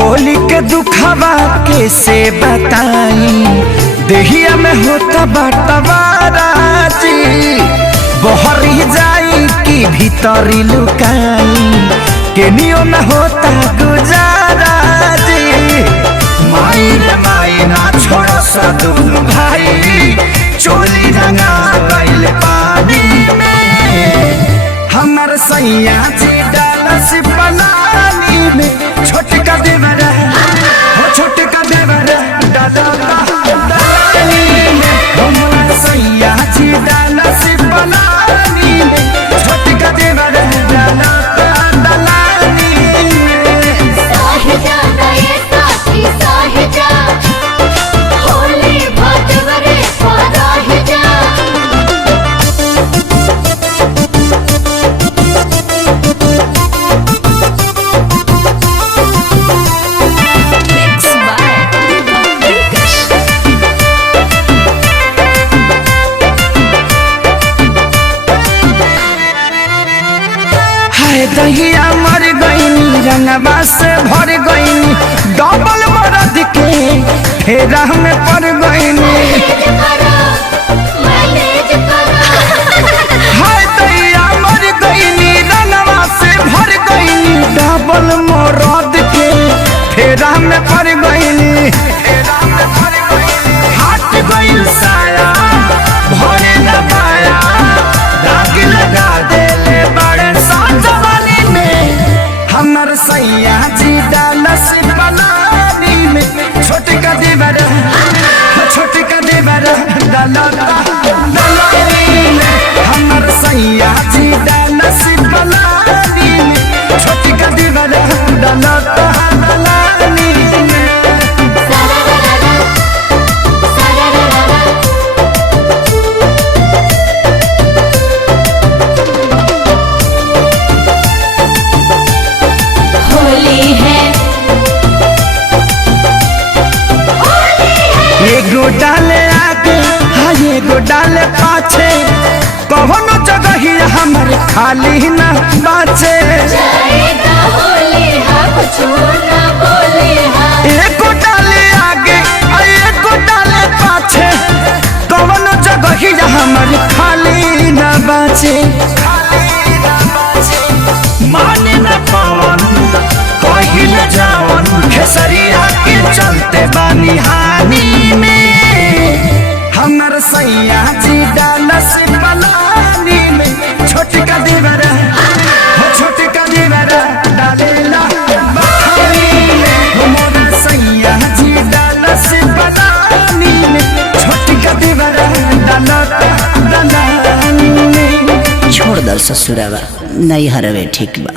होली के दुखवा कैसे बताई, देहिया में होता बटवाराजी, बहरी जाई कि भीतरी लुकाई, केनियो न होता गुजाराजी। माई रे माई ना छोड़ो सा दुनु भाई, चोली रंगा गइल पानी में, हमर सैया जी डालस पलानी में, छोटका देवर हो छोटका देवर डालानी में, हमर सैया जी डालस पलानी में, छोटका देवर डालानी में। साहिजा गए साथी साहिजा, होली भटवरे पराहिजा। दहिया मर गईनी रंगवा से भर गईनी, डबल मरद के फेरा में पड़ गईनी। हाय दहिया मर गईनी रंगवा से भर गईनी, डबल मरद के फेरा में पड़ गईनी। हट गईल साया भरे न पाया, दाग लगा देले बड़े साजवानी में, हमर सैया जी डालस पलानी में, छोटका देवर छोटका देवर डालानी में, हमर सैया जी डालस पलानी में, छोटका देवर डालानी में। एगो डाले आगे हाँ एगो डाले पाछे, कौनो जगह ही हमर खाली न बाचे। एगो डाले आगे एगो डाले पाछे, कौनो जगह ही हमर खाली न बाचे। माने न पवन कहीं न जावन, खेसरिया के चलते बानी हानि में, हमर सैया जी डालस पलानी में, छोटका देवर हो छोटका देवर डालेला बखानी में, हमर सैया जी डालस पलानी में, छोटका देवर डालानी में। छोड़ दर ससुरावा नहीं हरवे ठीक बा।